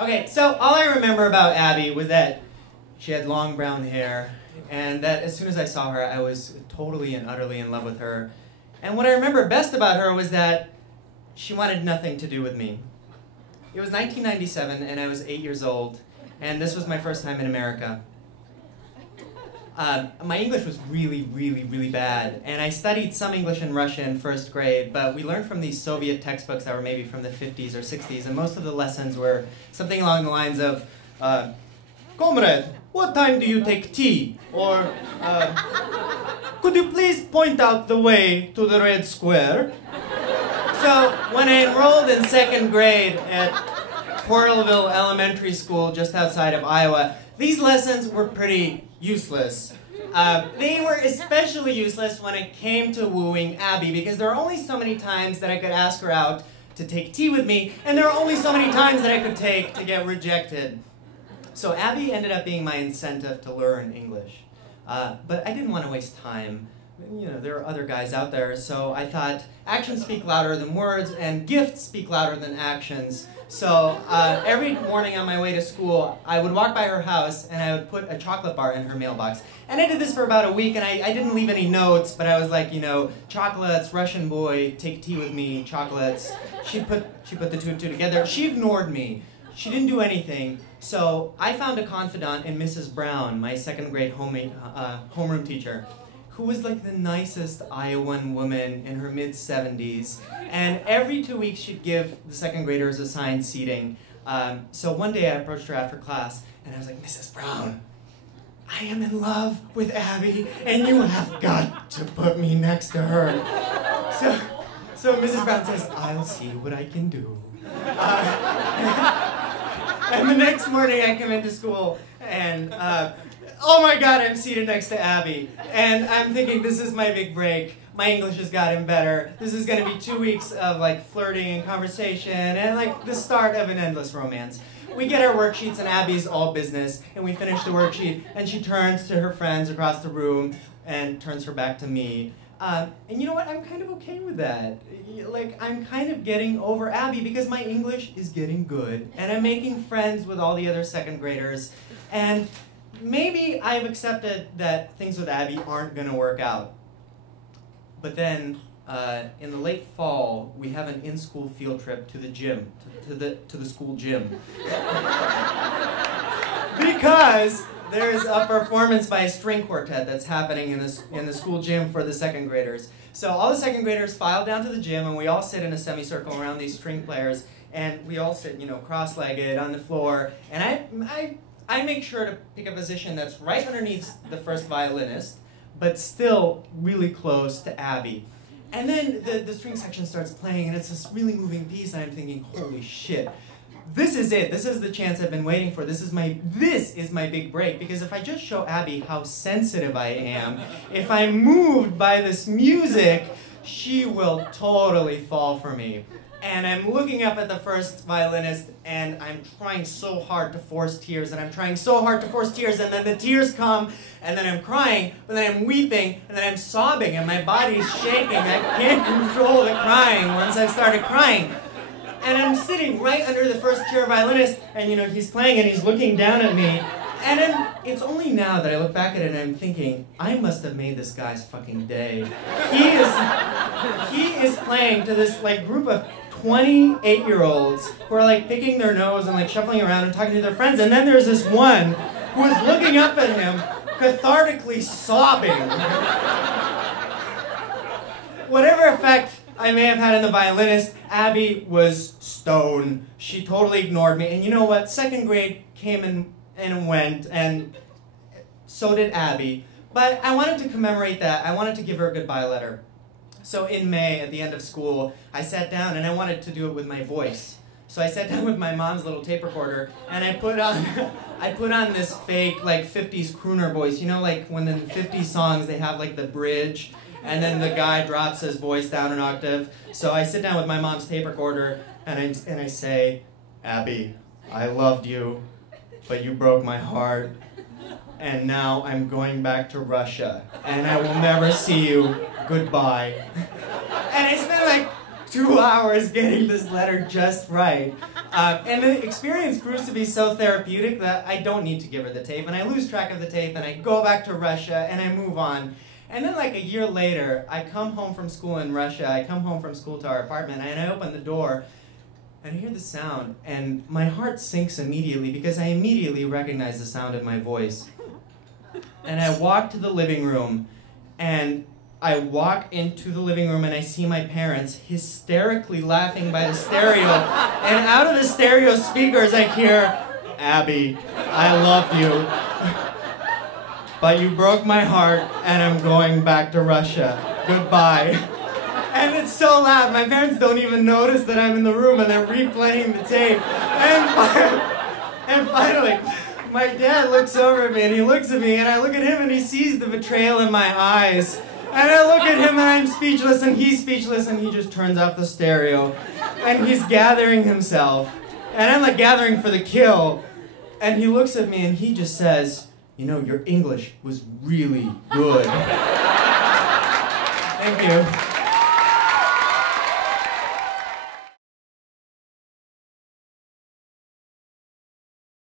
Okay, so all I remember about Abby was that she had long brown hair, and that as soon as I saw her, I was totally and utterly in love with her. And what I remember best about her was that she wanted nothing to do with me. It was 1997, and I was 8 years old, and this was my first time in America. My English was really, really, really bad, and I studied some English and Russian in first grade, but we learned from these Soviet textbooks that were maybe from the 50s or 60s, and most of the lessons were something along the lines of, "Comrade, what time do you take tea?" Or, "Could you please point out the way to the red square?" So, when I enrolled in second grade at Porterville Elementary School just outside of Iowa, these lessons were pretty useless. They were especially useless when it came to wooing Abby, because there are only so many times that I could ask her out to take tea with me, and there are only so many times that I could take to get rejected. So Abby ended up being my incentive to learn English. But I didn't want to waste time. You know, there are other guys out there, so I thought actions speak louder than words, and gifts speak louder than actions. So every morning on my way to school, I would walk by her house and I would put a chocolate bar in her mailbox. And I did this for about a week, and I didn't leave any notes, but I was like, you know, chocolates, Russian boy, take tea with me, chocolates. She put the two and two together. She ignored me. She didn't do anything. So I found a confidant in Mrs. Brown, my second grade homeroom teacher, who was like the nicest Iowan woman in her mid-70s. And every 2 weeks she'd give the second graders assigned seating. So one day I approached her after class and I was like, "Mrs. Brown, I am in love with Abby and you have got to put me next to her." So Mrs. Brown says, "I'll see what I can do." And the next morning I come into school and oh my God, I'm seated next to Abby. And I'm thinking, this is my big break. My English has gotten better. This is going to be 2 weeks of like flirting and conversation and like the start of an endless romance. We get our worksheets and Abby's all business, and we finish the worksheet and she turns to her friends across the room and turns her back to me. And you know what? I'm kind of okay with that. Like, I'm kind of getting over Abby because my English is getting good and I'm making friends with all the other second graders. And maybe I've accepted that things with Abby aren't going to work out. But then, in the late fall, we have an in-school field trip to the gym, to the school gym. Because there's a performance by a string quartet that's happening in the school gym for the second graders. So all the second graders file down to the gym, and we all sit in a semicircle around these string players, and we all sit, you know, cross-legged on the floor, and I make sure to pick a position that's right underneath the first violinist, but still really close to Abby. And then the string section starts playing, and it's this really moving piece, and I'm thinking, holy shit, this is it. This is the chance I've been waiting for. This is my big break, because if I just show Abby how sensitive I am, if I'm moved by this music, she will totally fall for me. And I'm looking up at the first violinist, and I'm trying so hard to force tears, and I'm trying so hard to force tears, and then the tears come, and then I'm crying, and then I'm weeping, and then I'm sobbing, and my body's shaking. I can't control the crying once I've started crying. And I'm sitting right under the first chair violinist, and you know, he's playing and he's looking down at me. And then it's only now that I look back at it and I'm thinking, I must have made this guy's fucking day. He is playing to this like group of 28-year-olds who are like picking their nose and like shuffling around and talking to their friends, and then there's this one who is looking up at him, cathartically sobbing. Whatever effect I may have had on the violinist, Abby was stone. She totally ignored me, and you know what? Second grade came and went, and so did Abby. But I wanted to commemorate that. I wanted to give her a goodbye letter. So in May, at the end of school, I sat down and I wanted to do it with my voice. So I sat down with my mom's little tape recorder and I put on this fake like 50s crooner voice. You know, like when in 50s songs they have like the bridge and then the guy drops his voice down an octave. So I sit down with my mom's tape recorder and I say, "Abby, I loved you, but you broke my heart. And now I'm going back to Russia, and I will never see you. Goodbye." And I spent like 2 hours getting this letter just right. And the experience proves to be so therapeutic that I don't need to give her the tape, and I lose track of the tape, and I go back to Russia, and I move on. And then like a year later, I come home from school in Russia, I come home from school to our apartment, and I open the door, and I hear the sound, and my heart sinks immediately because I immediately recognize the sound of my voice. And I walk to the living room, and I walk into the living room and I see my parents hysterically laughing by the stereo, and out of the stereo speakers I hear, "Abby, I love you, but you broke my heart and I'm going back to Russia. Goodbye." And it's so loud, my parents don't even notice that I'm in the room and they're replaying the tape. And finally, my dad looks over at me and he looks at me and I look at him and he sees the betrayal in my eyes. And I look at him and I'm speechless and he's speechless and he just turns off the stereo. And he's gathering himself. And I'm like gathering for the kill. And he looks at me and he just says, "You know, your English was really good." Thank you.